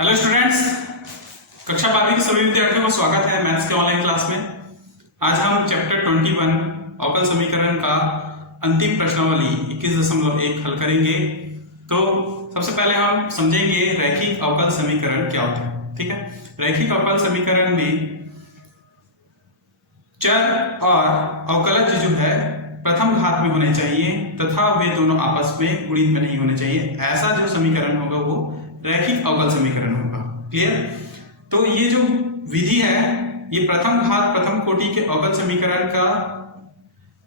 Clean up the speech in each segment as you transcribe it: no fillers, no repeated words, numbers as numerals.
Hello students, कक्षा 12वीं के सभी विद्यार्थियों का स्वागत है मैथ्स के ऑनलाइन क्लास में। आज हम चैप्टर 21 अवकल समीकरण का अंतिम प्रश्नावली 21.1 हल करेंगे। तो सबसे पहले हम समझेंगे रैखिक अवकल समीकरण क्या होता है। ठीक है, रैखिक अवकल समीकरण में चर और अवकलज जो है प्रथम घात में होने चाहिए तथा वे दोनों आपस में गुणित में नहीं होने चाहिए। ऐसा जो समीकरण होगा वो रैखिक अवकल समीकरण होगा। क्लियर? तो ये जो विधि है ये प्रथम घात प्रथम कोटि के अवकल समीकरण का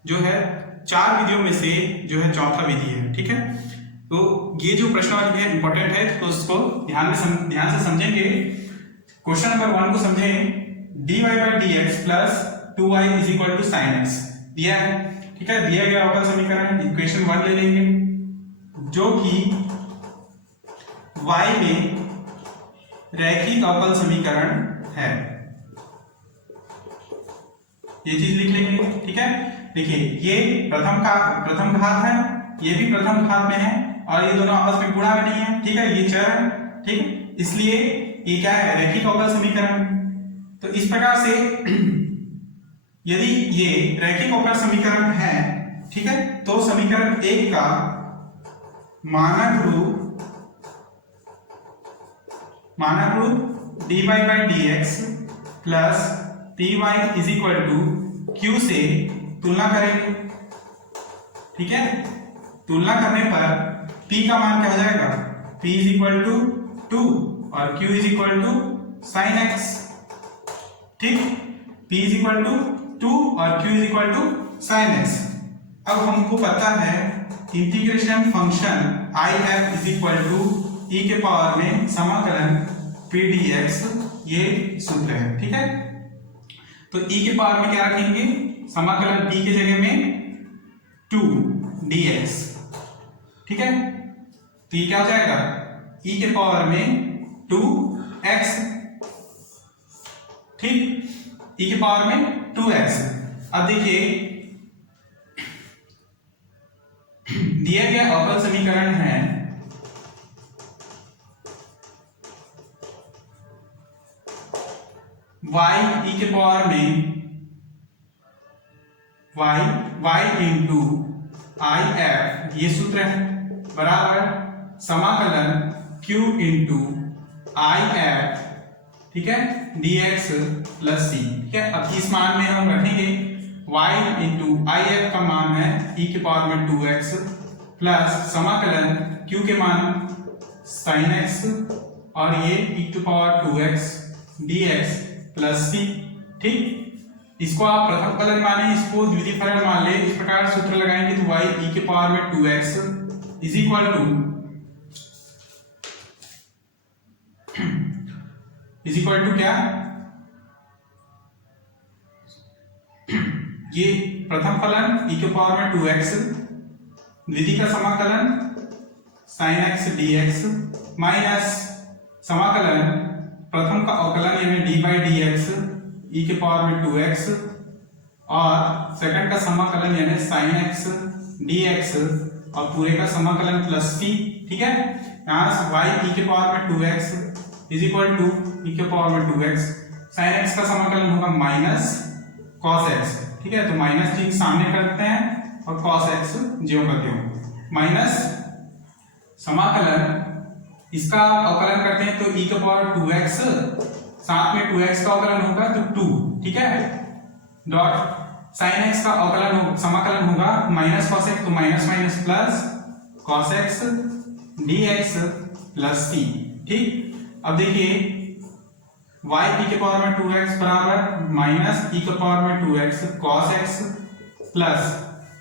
जो है चार विधियों में से जो है चौथा विधि है। ठीक है, तो ये जो प्रश्नावली है इंपॉर्टेंट है, तो उसको ध्यान से समझेंगे। क्वेश्चन नंबर 1 को समझें। dy by dx plus 2y is equal to sin x दिया है। ठीक है, दिया गया अवकल समीकरण इक्वेशन 1 ले लेंगे जो कि y में रैखिक अवकल समीकरण है। ये चीज लिख लेंगे। ठीक है, देखिए ये प्रथम घात है, ये भी प्रथम घात में है और ये दोनों आपस में गुणा में नहीं है। ठीक है, ये चर है। ठीक है, इसलिए ये क्या है, रैखिक अवकल समीकरण। तो इस प्रकार से यदि ये रैखिक अवकल समीकरण है, ठीक है, तो समीकरण 1 का मानक रूप dy by dx plus ty is equal to q से तुलना करेंगे। ठीक है, तुलना करने पर p का मान क्या हो जाएगा, p इज इक्वल टू 2 और q is equal to sin x। ठीक, p इज इक्वल टू 2 और q is equal to sin x। अब हमको पता है integration function if is equal to e के पावर में समाकलन p dx, ये सूत्र है। ठीक है, तो e के पावर में क्या रखेंगे, समाकलन p के जगह में 2 dx। ठीक है, तो ये क्या हो जाएगा, e के पावर में 2x। ठीक, e के पावर में 2x। अब देखिए दिया गया अवकल समीकरण है y e के पावर में y इंटू आई एफ, ये सूत्र है, बराबर समाकलन q इंटू आई एफ, ठीक है, dx प्लस c। ठीक है, अब इस मान में हम रखेंगे y इंटू आई एफ का मान है e के पावर में 2x प्लस समाकलन q के मान sin x और ये e to power 2x dx plus c। ठीक, इसको आप प्रथम फलन माने, इसको द्वितीय फलन मान ले। इस प्रकार सूत्र लगाएंगे तो y e के पावर में 2x इज इक्वल टू क्या, ये प्रथम फलन e के पावर में 2x, द्वितीय का समाकलन sin x dx माइनस समाकलन प्रथम का अवकलन यानी dy by dx e के पावर में 2x और सेकंड का समाकलन यानी sin x dx और पूरे का समाकलन प्लस c। ठीक है, यहाँ से y e के पावर में 2x is equal to e के पावर में 2x, sin x का समाकलन होगा माइनस cos x। ठीक है, तो माइनस चिन्ह सामने करते हैं और cos x ज्यों का त्यों, माइनस समाकलन इसका अवकलन करते हैं तो e के पावर 2x, साथ में 2x का अवकलन होगा तो 2। ठीक है, डॉट sin x का अवकलन समाकलन होगा माइनस cos x, तो minus minus plus cos x dx plus c। ठीक, अब देखिए y e के पावर में 2x बराबर माइनस e के पावर में 2x cos x प्लस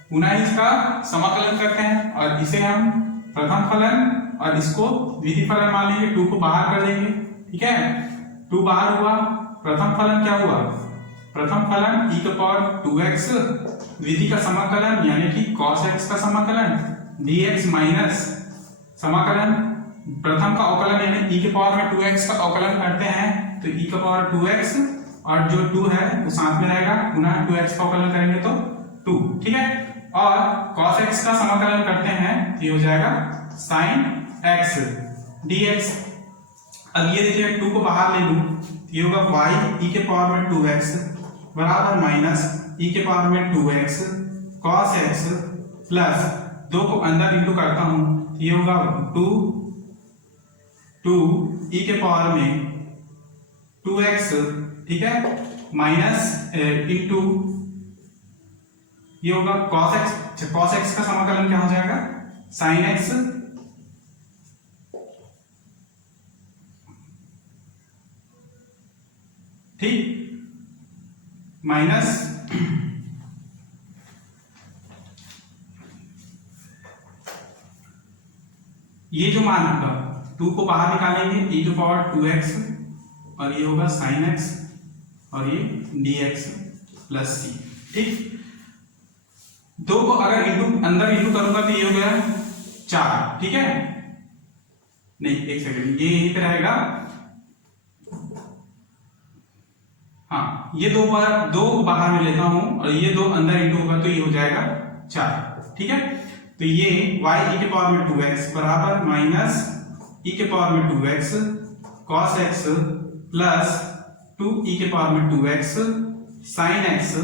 पुनः इसका समाकलन करते हैं और इसे हम प्रथम फलन और इसको द्वितीय फलन मान लेंगे, 2 को बाहर कर देंगे। ठीक है, 2 बाहर हुआ, प्रथम फलन क्या हुआ, प्रथम फलन e के पावर 2x, द्वितीय का समाकलन यानी कि cos x का समाकलन dx माइनस समाकलन प्रथम का अवकलन यानी e के पावर में 2x का अवकलन करते हैं तो e के पावर 2x और जो 2 है वो साथ में रहेगा, पुनः 2x का अवकलन करेंगे तो 2। ठीक है, और cos x का समाकलन करते हैं तो ये हो जाएगा sin x dx। अब ये देखिए 2 को बाहर ले लूं, ये होगा y e के पावर में 2x बराबर माइनस e के पावर में 2x cos x प्लस 2 को अंदर इंटू करता हूं, ये होगा 2 e के पावर में 2x, ठीक है, माइनस इंटू ये होगा cos x। cos x का समाकलन क्या हो जाएगा, sin x ठीक माइनस ये जो मान होगा 2 को बाहर निकालेंगे e टू पावर 2x और ये होगा sin x और ये dx प्लस c, ठीक। 2 को अगर इंटू अंदर इंटू करूंगा तो ये हो गया 4, ठीक है, नहीं एक सेकंड, ये यहीं पे रहेगा, हाँ ये 2 बाहर में लेता हूं और ये 2 अंदर इंटू होगा तो ये हो जाएगा 4, ठीक है। तो ये y e के पावर में 2x बराबर माइनस e के पावर में 2x cos x plus 2 e के पावर में 2x sin x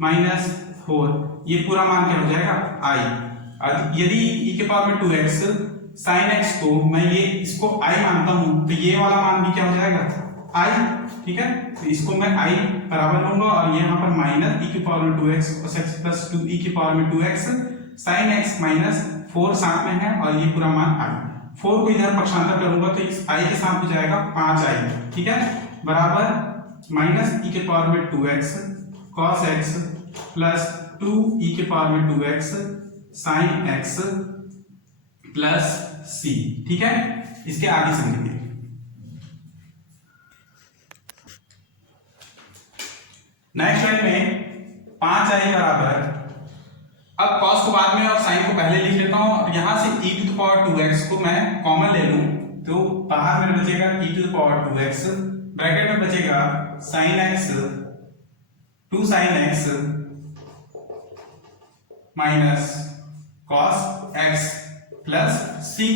माइनस 4, ये पूरा मान क्या हो जाएगा i। यदि e के पावर में 2x sin x को मैं ये इसको i मानता हूं तो ये वाला मान भी क्या हो जाएगा i, ठीक है। तो इसको मैं i बराबर लूंगा और ये यहाँ पर माइनस e की पावर में 2x cos x plus 2 e की पावर में 2x sin x माइनस 4 साथ में है और ये पूरा मान i। 4 को इधर पक्षांतर करूंगा तो इस i के साथ हो जाएगा 5i, ठीक है, बराबर माइनस e के पावर में 2x cos x plus 2 e के पावर में 2x sin x plus c, ठीक है। इसके आगे समझिए, नेक्स्ट लाइन में 5i बराबर, अब cos को बाद में और sin को पहले लिख लेता हूं और यहां से e to the power 2x को मैं कॉमन ले लूं तो बाहर में बचेगा e to the power 2x, bracket में बचेगा sin x 2 sin x minus cos x plus c,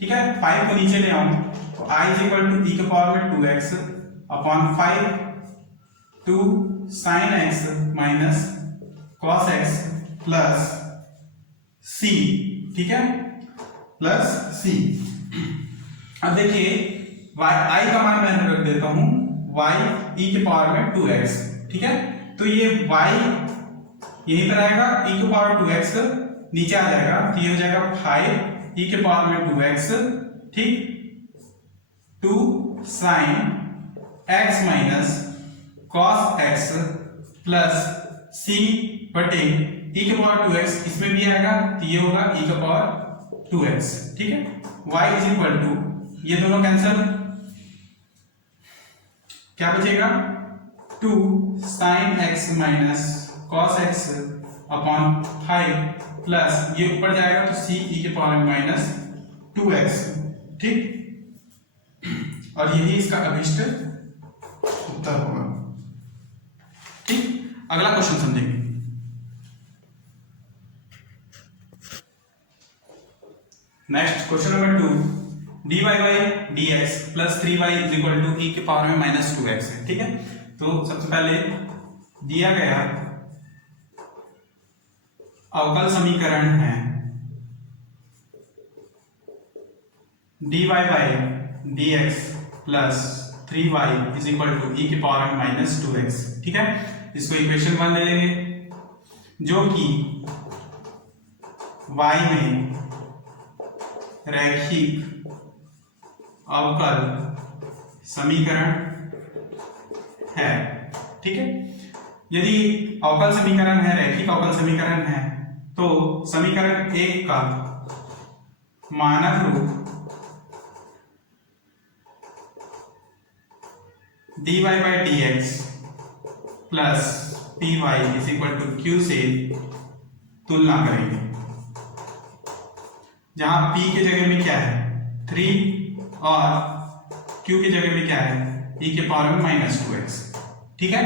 ठीक है। 5 को नीचे ले आऊं तो i is equal to e के पावर में 2x upon 5 2 sin x minus cos x plus c, ठीक है, प्लस c। अब देखिए i का मान मैं रख देता हूं y e के पावर में 2x, ठीक है। तो ये y यहीं पर आएगा, e के पावर 2x नीचे आ जाएगा तो ये हो जाएगा 5 e के पावर में 2x, ठीक, 2 sin x minus cos x plus c बटे e के पावर 2x, इसमें भी आएगा तो ये होगा e के पावर 2x, ठीक है। y इज इक्वल टू ये दोनों कैंसिल, क्या बचेगा 2 sin x minus cos x upon 5 plus ये ऊपर जाएगा तो c e के पावर माइनस 2x, ठीक, और यही इसका अभिष्ट उत्तर होगा, ठीक। अगला क्वेश्चन समझेंगे। Next question number 2, dy by dx plus 3y is equal to e के पावर में माइनस 2x है, ठीक है। तो सबसे पहले दिया गया अवकल समीकरण है dy by dx plus 3y is equal to e के पावर में माइनस 2x, ठीक है। इसको इक्वेशन 1 ले लेंगे जो कि y में रैखिक अवकल समीकरण है, ठीक है। यदि अवकल समीकरण है, रैखिक अवकल समीकरण है, तो समीकरण 1 का मानक रूप dy by dx plus py is equal to q से तुलना करेंगे, जहां p के जगह में क्या है 3 और q के जगह में क्या है e के पावर में माइनस 2x, ठीक है।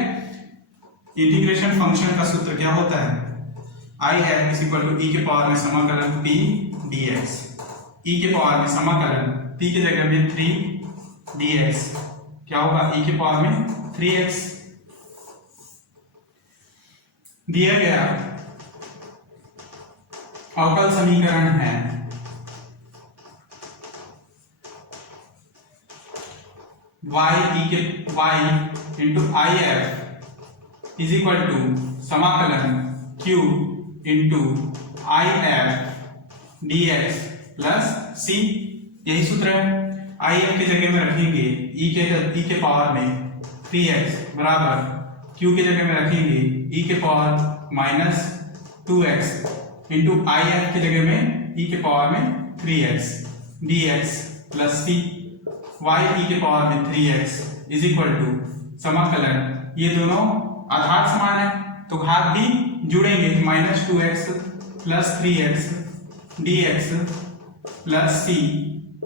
इंटीग्रेशन फंक्शन का सूत्र क्या होता है, i है इज इक्वल टू e के पावर में समाकलन p dx, e के पावर में समाकलन p के जगह में 3 dx क्या होगा e के पावर में 3x। दिया गया अवकल समीकरण है y into I F is equal to समाकलन q into I F D x plus C. यही सूत्र है। आई एफ की जगह में रखेंगे e के पावर में 3x बराबर q की जगह में रखेंगे e के power minus 2x into I F की जगह में e के पावर में 3x dx plus c y e के पावर में 3x इज इक्वल टू समाकलन, ये दोनों आधार समान है तो घात भी जुड़ेंगे, minus 2x plus 3x dx plus c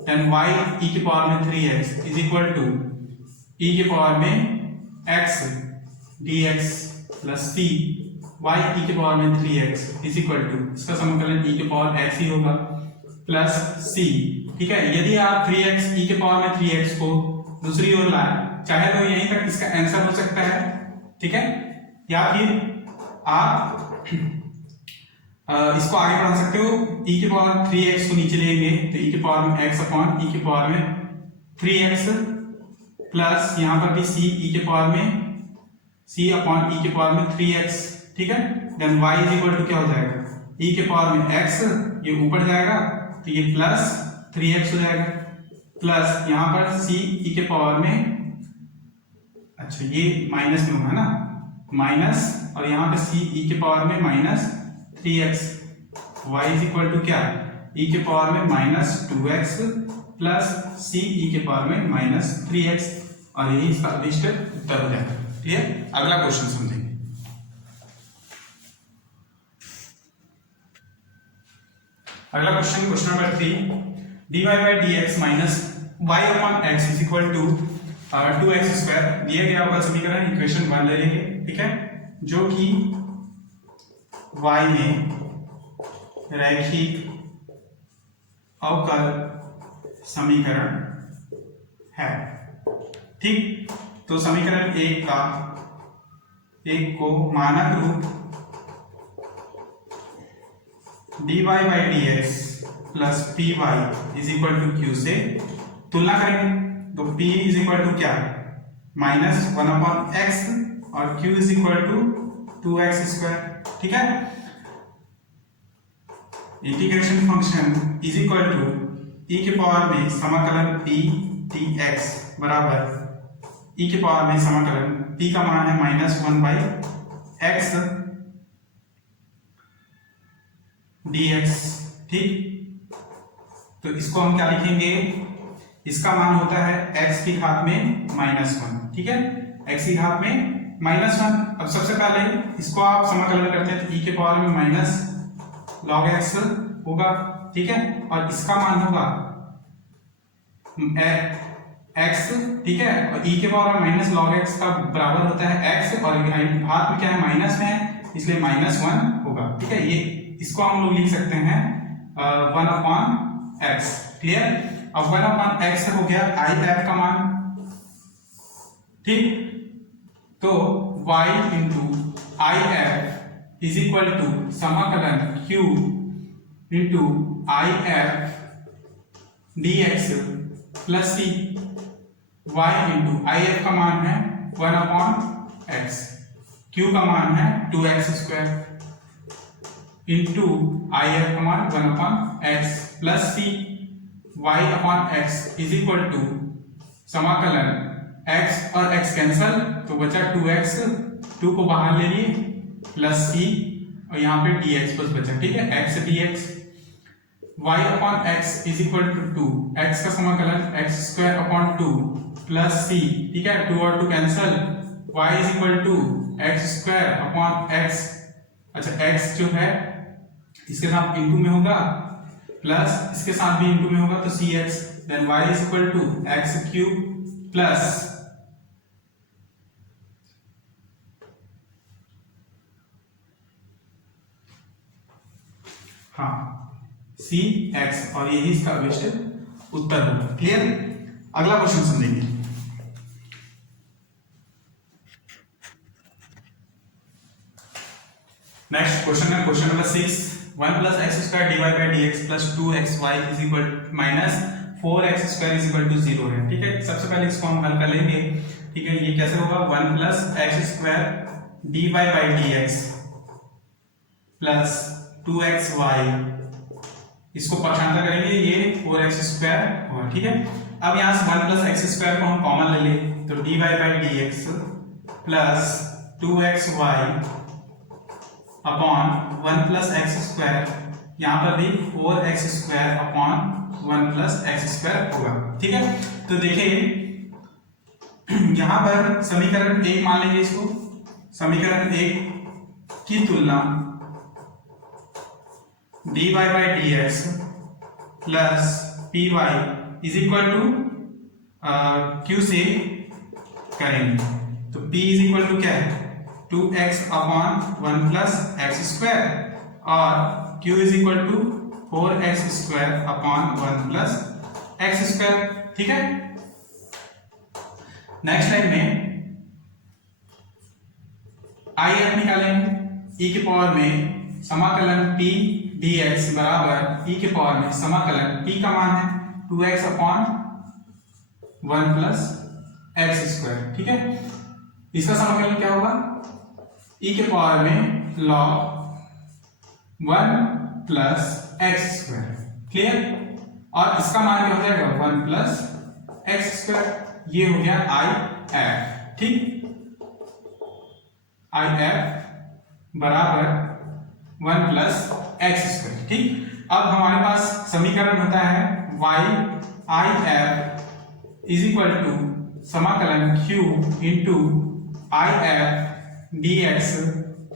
then y e के पावर में 3x is equal to e के पावर में x dx plus c y e के पावर में 3x इज इक्वल टू, इसका समाकलन e के पावर x ही होगा प्लस c। ठीक है, यदि आप 3x e के पावर में 3x को दूसरी ओर लाए चाहे तो यहीं तक इसका आंसर हो सकता है। ठीक है, या फिर आप इसको आगे बढ़ा सकते हो, e के पावर 3x को नीचे लेंगे तो e के पावर में x अपॉन e के पावर में 3x प्लस यहाँ पर भी c e के पावर में c अपॉन e के पावर में 3x। ठीक है, then y is equal to क्या हो जाएगा, e के पावर में x, ये ऊपर जाएगा तो ये प्लस 3x हो जाएगा प्लस यहाँ पर c e के पावर में, अच्छा ये माइनस में होगा ना, माइनस और यहाँ पे c e के पावर में minus 3x, y is equal to क्या, e के पावर में minus 2x plus c e के पावर में माइनस 3x, और यही इसका अभिष्ट उत्तर हो जाएगा। ठीक है, अगला क्वेश्चन समझेंगे। अगला question, question number 3, dy by dx minus y upon x is equal to 2x square. दिया गया होगा समीकरण इक्वेशन 1 ले लेंगे। ठीक है, जो कि y में रैखिक अवकल समीकरण है। ठीक, तो समीकरण एक को मानक रूप dy by dx plus py is equal to q से तुलना करेंगे तो p इज इक्वल टू क्या, माइनस 1 अपॉन x और q is equal to 2x square. ठीक है, integration function is equal to e के पावर में समाकलन p dx बराबर e के पावर में समाकलन p का मान है माइनस 1 बाई x dx। ठीक, तो इसको हम क्या लिखेंगे, इसका मान होता है x की घात में माइनस 1। ठीक है, x की घात में माइनस 1। अब सबसे पहले इसको आप समाकलन करते हैं तो e के पावर में माइनस log x होगा। ठीक है, और इसका मान होगा x। ठीक है, और e के पावर में माइनस log x का बराबर होता है x, और घात में क्या है, माइनस में है, इसलिए माइनस 1 होगा। ठीक है, ये इसको हम लोग लिख सकते हैं 1 अपॉन x। क्लियर, अब 1 अपॉन x हो गया आई एफ का मान। ठीक, तो y into I F is equal to समाकलन q into I F D x plus c. y into I F का मान है 1 अपॉन x, q का मान है 2x square into I F का मान 1 upon x plus c. y upon x is equal to समाकलन x और x कैंसल तो बचा 2x, 2 को बाहर ले लिए प्लस c और यहाँ पे dx बस बचा। ठीक है, x dx y upon x is equal to 2, x का समाकलन x square upon 2 plus c। ठीक है, 2 और 2 cancel, y is equal to x square upon x। अच्छा, x जो है इसके साथ इंटू में होगा प्लस इसके साथ भी इंटू में होगा तो cx, then y is equal to x cube plus c x, और यही इसका अभिष्ट उत्तर होगा। क्लियर, अगला क्वेश्चन समझेंगे। नेक्स्ट क्वेश्चन है question number 6, 1 plus x square d y by d x plus 2 x y is equal minus 4 x square is equal to 0 है। ठीक है, सबसे पहले इसको हम हल कर लेंगे। ठीक है, ये कैसे होगा, 1 plus x square d y by d x plus 2 x y, इसको पक्षांतर करेंगे, ये 4 एक्स स्क्वायर होगा। ठीक है, अब यहाँ से 1 प्लस एक्स स्क्वायर को हम कॉमन ले लें तो d y by d x plus 2 x y upon 1 plus x square, यहाँ पर भी 4 x square upon 1 plus x square होगा। ठीक है, तो देखिए यहाँ पर समीकरण 1 मान लेंगे इसको, समीकरण 1 की तुलना d y by d x plus p y is equal to q से करेंगे। तो p इज इक्वल टू क्या है, 2x upon 1 plus x square और q is equal to 4x square upon 1 plus x square. ठीक है, next line में I F निकालेंगे, e के पावर में समाकलन p dx बराबर e के पावर में समाकलन p का मान है 2x upon 1 plus x square. ठीक है, इसका समाकलन क्या होगा, e के पावर में log 1 plus x square. Clear, और इसका मान क्या हो जाएगा 1 प्लस एक्स स्क्वायर, ये हो गया आई एफ। ठीक, आई एफ बराबर 1 प्लस एक्स स्क्वायर। ठीक, अब हमारे पास समीकरण होता है y I F is equal to समाकलन q into I F D x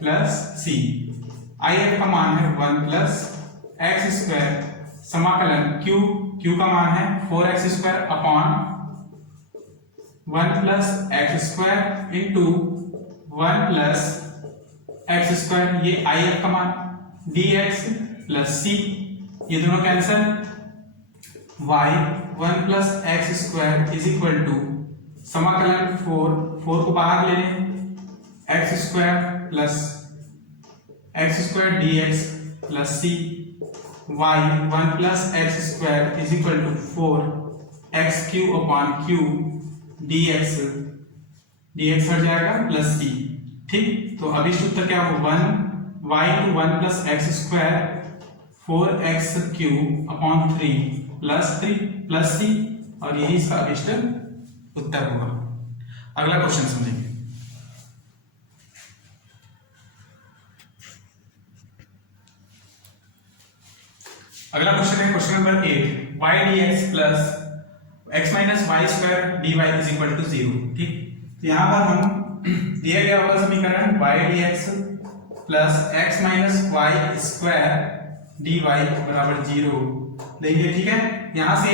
plus c. I F का मान है 1 प्लस एक्स स्क्वायर समाकलन q का मान है 4x square upon 1 plus x square into 1 plus x square, ये आई एफ का मान dx प्लस c, ये दोनों cancel, y 1 plus x square is equal to समाकलन 4 को बाहर ले लें, x square plus x square dx plus c, y 1 plus x square is equal to 4x q upon q dx हट जाएगा plus c। ठीक, तो अभी उत्तर क्या होगा, 1 to 1 plus x square 4x q upon 3 plus c, और यही इसका अभिष्ट उत्तर होगा। अगला क्वेश्चन समझेंगे। अगला क्वेश्चन है question number 8, y dx plus x minus y square dy is equal to 0। ठीक, तो यहाँ पर हम दिया गया होगा समीकरण y dx plus x minus y square dy बराबर 0 लेंगे। ठीक है, यहाँ से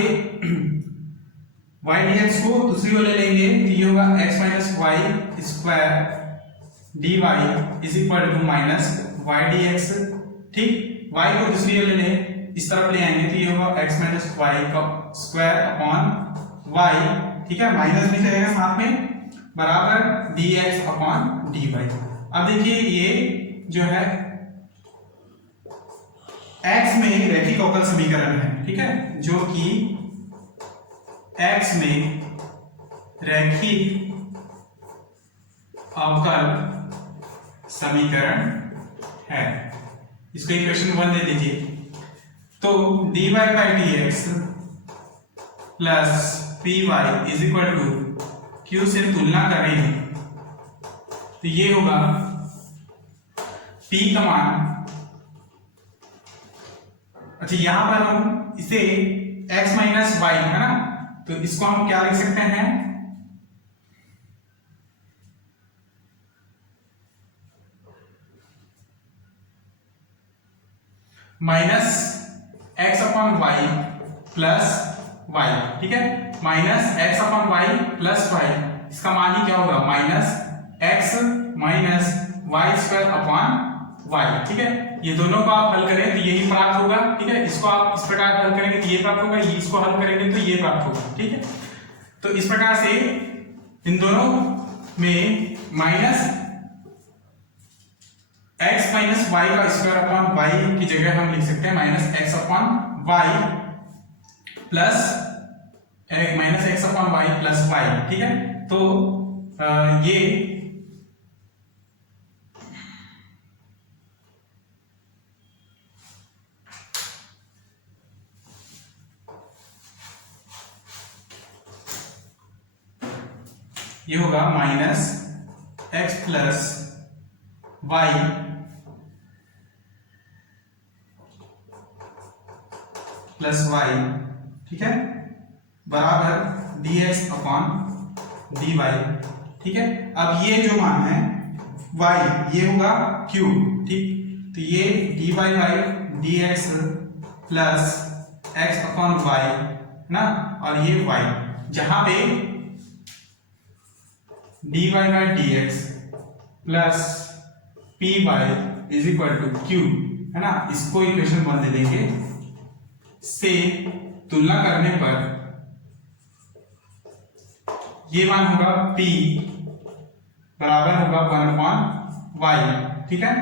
y dx को दूसरी ओर ले लेंगे तो ये होगा x minus y square dy is equal to minus y dx। ठीक, y को दूसरी ओर ले लें, इस तरफ ले आएंगे तो ये होगा x माइनस वाई का स्क्वायर अपॉन y। ठीक है, माइनस भी रहेगा साथ में, बराबर dx अपॉन dy। अब देखिए ये जो है x में रैखिक अवकल समीकरण है। ठीक है, जो कि x में रैखिक अवकल समीकरण है, इसको इक्वेशन 1 दे दीजिए। तो dy by d x plus p y is equal to q से तुलना करेंगे तो ये होगा p का मान, अच्छा यहां पर हम इसे x माइनस वाई है ना, तो इसको हम क्या लिख सकते हैं, minus x upon y plus y. ठीक है, minus x upon y plus y, इसका मान ही क्या होगा, minus x minus y square upon Y. ठीक है, ये दोनों को आप हल करें तो यही प्राप्त होगा। ठीक है, इसको आप इस प्रकार हल करेंगे तो ये प्राप्त होगा, इसको हल करेंगे तो ये प्राप्त होगा। ठीक है, तो इस प्रकार से इन दोनों में माइनस x माइनस वाई का स्क्वायर अपॉन वाई की जगह हम लिख सकते हैं minus x upon y plus minus x upon y plus y. ठीक है, तो ये होगा minus x plus y plus y, ठीक है, बराबर d x upon d y. ठीक है, अब ये जो मान है y ये होगा q, ठीक, तो ये d y by d x plus x upon y ना, और ये y, जहां पे d y by d x plus p y is equal to q है ना, इसको इक्वेशन 1 दे देंगे, से तुलना करने पर ये मान होगा p बराबर होगा 1 अपॉन वाई। ठीक है,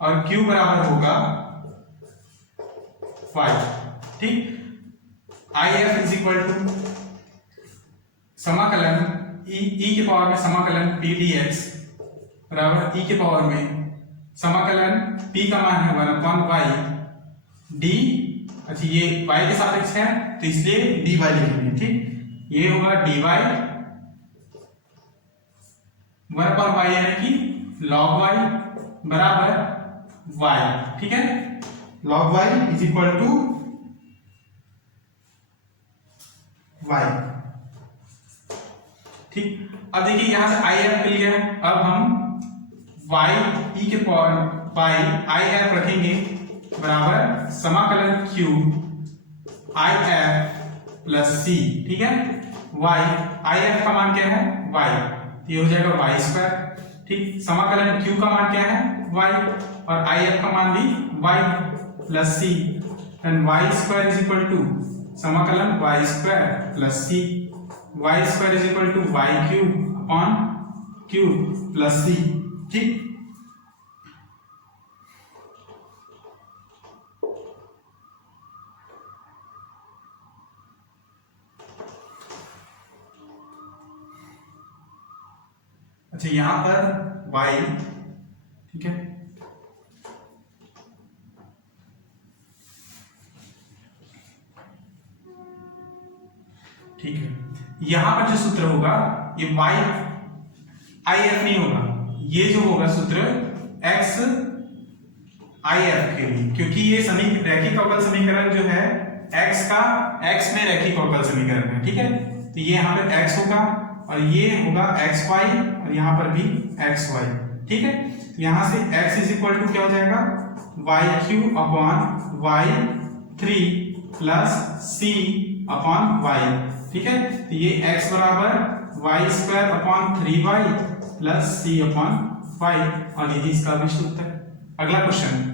और q बराबर होगा y। ठीक, I F is equal to समाकलन ई के पावर में समाकलन पी डी एक्स बराबर ई के पावर में समाकलन p का मान है 1 अपॉन वाई डी, अच्छा ये y के सापेक्ष है तो इसलिए dy लिखेंगे। ठीक, ये होगा dy 1 अपॉन वाई यानी कि log y बराबर y। ठीक है, log y is equal to y। ठीक, अब देखिए यहां से आई एफ मिल गया, अब हम y e के पावर बाई आई एफ रखेंगे बराबर समाकलन q आई एफ प्लस सी। ठीक है, y आई एफ का मान क्या है y, तो ये हो जाएगा वाई स्क्वायर। ठीक, समाकलन q का मान क्या है y, और आई एफ का मान भी y plus C, and Y square is equal to समाकलन y square plus C, Y square is equal to Y cube upon cube plus C. ठीक, अच्छा यहां पर y, ठीक है, ठीक है, यहां पर जो सूत्र होगा ये y आई एफ नहीं होगा, ये जो होगा सूत्र x आई एफ के लिए, क्योंकि ये रैखिक अवकल समीकरण जो है x का x में रैखिक अवकल समीकरण है। ठीक है, तो ये यहाँ पे x होगा और ये होगा xy और यहाँ पर भी xy। ठीक है, यहाँ से x इज इक्वल टू क्या हो जाएगा Y Q upon Y three plus C upon Y. ठीक है, तो ये x बराबर Y square upon 3y plus C upon Y, और यही इसका विशिष्ट उत्तर। अगला question,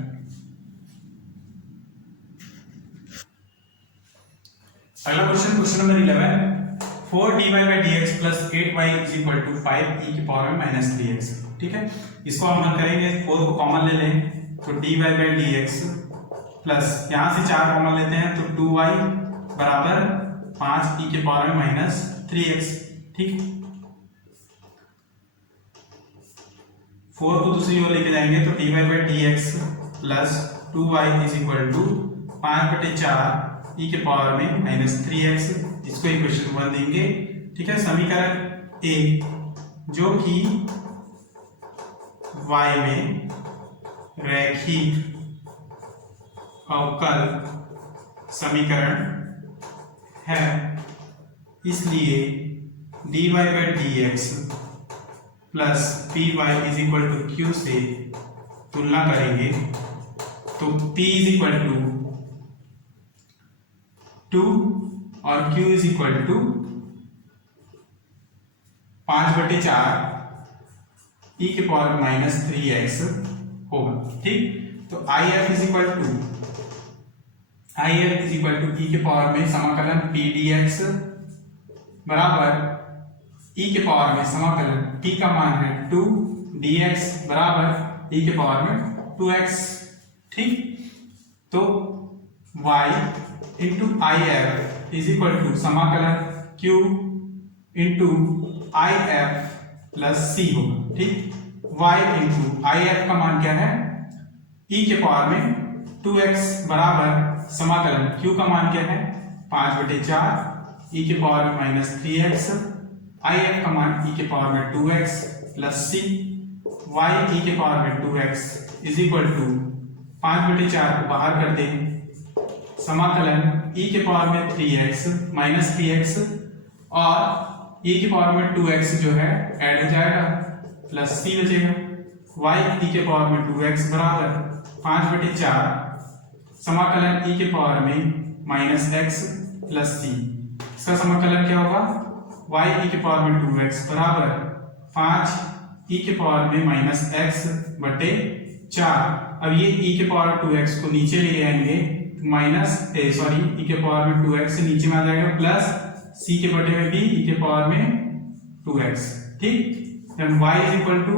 question number 11, 4dy by dx plus 8y is equal to 5e की पावर में माइनस 3x। ठीक है, इसको हम हल करेंगे, 4 को कॉमन ले लें तो dy by dx प्लस यहां से 4 कॉमन लेते हैं तो 2y बराबर 5e के पावर में माइनस 3x। ठीक, 4 को दूसरी ओर लेके जाएंगे तो dy by dx plus 2y is equal to 5/4 e के पावर में माइनस 3x, इसको इक्वेशन 1 देंगे। ठीक है, समीकरण ए जो कि y में रैखिक अवकल समीकरण है, इसलिए dy by dx plus py is equal to q से तुलना करेंगे तो p इज इक्वल टू 2 और q is equal to 5/4 e के पावर माइनस 3x होगा। ठीक, तो I F is equal to e के पावर में समाकलन p dx बराबर e के पावर में समाकलन t का मान है 2 dx बराबर e के पावर में 2x। ठीक, तो y into I F is equal to समाकलन q into I F plus C होगा। ठीक, y इंटू आई एफ का मान क्या है, e के पावर में 2x बराबर समाकलन q का मान क्या है 5/4 e के पावर में माइनस 3x, आई एफ का मान e के पावर में 2x plus c, y e के पावर में 2x इज इक्वल टू 5/4 को बाहर कर दें, समाकलन e के पावर में 3x माइनस 3x और e के पावर में 2x जो है ऐड हो जाएगा प्लस c बचेगा, y e के पावर में 2x बराबर 5/4 समाकलन e के पावर में माइनस x प्लस c। इसका समाकलन क्या होगा, y e के पावर में 2x बराबर 5 e के पावर में माइनस x बटे 4। अब ये e के पावर 2x को नीचे ले आएंगे, माइनस e के पावर में 2x से नीचे में आ जाएगा प्लस c के बटे में भी e के पावर में 2x। ठीक, then y is equal to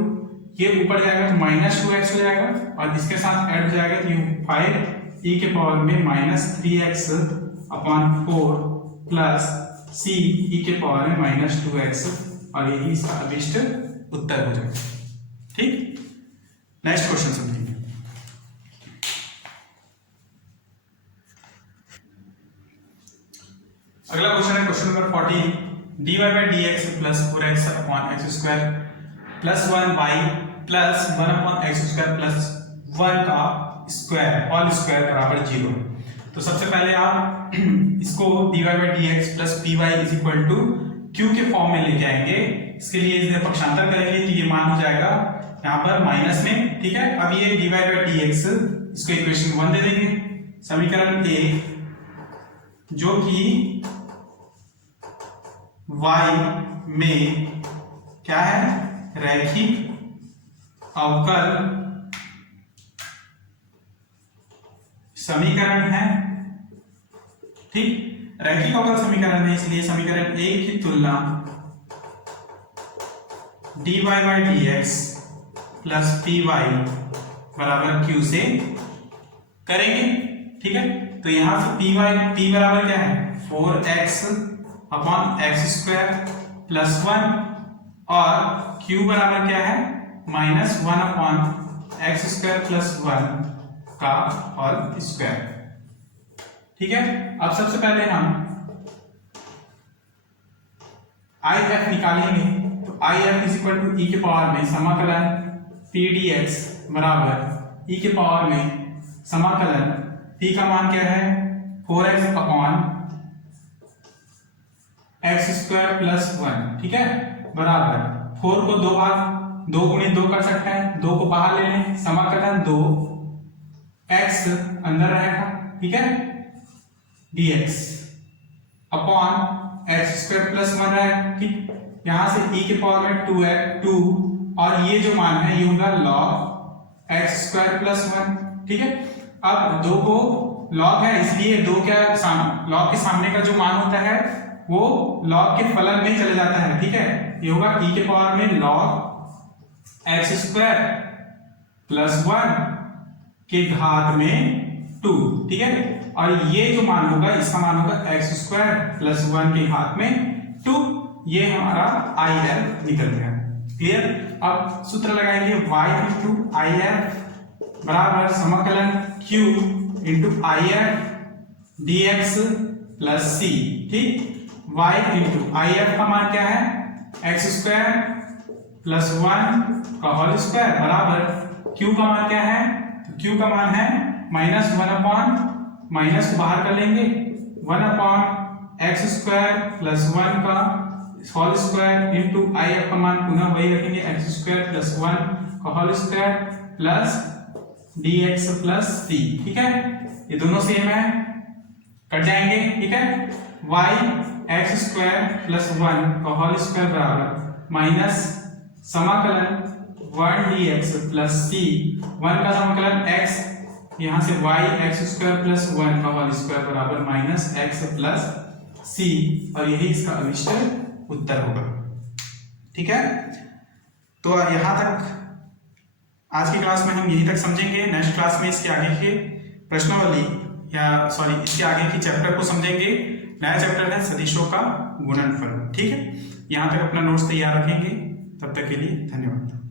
ये ऊपर जाएगा तो माइनस 2x हो जाएगा और इसके साथ ऐड हो जाएगा तो ये 5 e के पावर में minus 3x upon 4 plus c e के पावर में माइनस 2x और यही इसका अभिष्ट उत्तर हो जाएगा। ठीक, नेक्स्ट क्वेश्चन समझेंगे। अगला क्वेश्चन है question number 14, dy by dx plus 4x upon x square plus 1 by plus 1 upon x square plus 1 का स्क्वायर ऑल स्क्वायर बराबर 0। तो सबसे पहले आप इसको dy by dx plus py is equal to q के फॉर्म में लेके आएंगे। इसके लिए इसे पक्षांतर करेंगे तो ये मान हो जाएगा यहाँ पर माइनस में। ठीक है, अब ये dy by dx इसको इक्वेशन 1 दे देंगे, समीकरण 1 जो कि y में क्या है रैखिक अवकल समीकरण है। ठीक, रैखिक अवकल समीकरण है, इसलिए समीकरण 1 की तुलना dy by dx plus py बराबर q से करेंगे। ठीक है, तो यहां से p बराबर क्या है 4x upon x square plus 1 और q बराबर क्या है minus 1 upon x square plus 1 का होल स्क्वायर। ठीक है, अब सबसे पहले हम IF निकालेंगे, तो IF is equal to e के पावर में समाकलन p dx बराबर e के पावर में समाकलन p का मान क्या है 4x upon x square plus 1। ठीक है, बराबर 4 को 2 बार 2 गुणित 2 कर सकते हैं, 2 को बाहर ले लें, समाकलन 2 x अंदर रहेगा। ठीक है, dx upon x square plus 1 है। ठीक, यहां से e के पावर में 2 है 2 और ये जो मान है ये होगा log x स्क्वायर प्लस 1। ठीक है, अब 2 को log है इसलिए 2 क्या log के सामने का जो मान होता है वो log के फलन में चले जाता है। ठीक है, ये होगा e के पावर में log x स्क्वायर प्लस 1 के घात में 2। ठीक है, और ये जो मान होगा इसका मान होगा x स्क्वायर प्लस 1 के घात में 2। ये हमारा IF निकल गया। क्लियर, अब सूत्र लगाएंगे y इंटू IF बराबर समाकलन q into IF dx plus c। ठीक, y इंटू IF का मान क्या है x स्क्वायर प्लस 1 का होल स्क्वायर बराबर q का मान क्या है, तो q का मान है माइनस 1 अपॉन माइनस को बाहर कर लेंगे 1 अपॉन x स्क्वायर प्लस 1 का होल स्क्वायर इंटू IF का मान पुनः वही रखेंगे x स्क्वायर प्लस 1 का whole square plus dx plus c। ठीक है, ये दोनों सेम है, कट जाएंगे। ठीक है, y x स्क्वायर प्लस 1 का होल स्क्वायर बराबर माइनस समाकलन 1 dx प्लस c, 1 का समाकलन x, यहाँ से y x स्क्वायर प्लस 1 का होल स्क्वायर बराबर माइनस x प्लस सी, और यही इसका अभिष्ट उत्तर होगा। ठीक है, तो यहां तक आज की क्लास में हम यही तक समझेंगे। नेक्स्ट क्लास में इसके आगे के प्रश्नावली या सॉरी इसके आगे की चैप्टर को समझेंगे। नया चैप्टर है सदिशों का गुणनफल। ठीक है, यहां तक अपना नोट्स तैयार रखेंगे। तब तक के लिए धन्यवाद।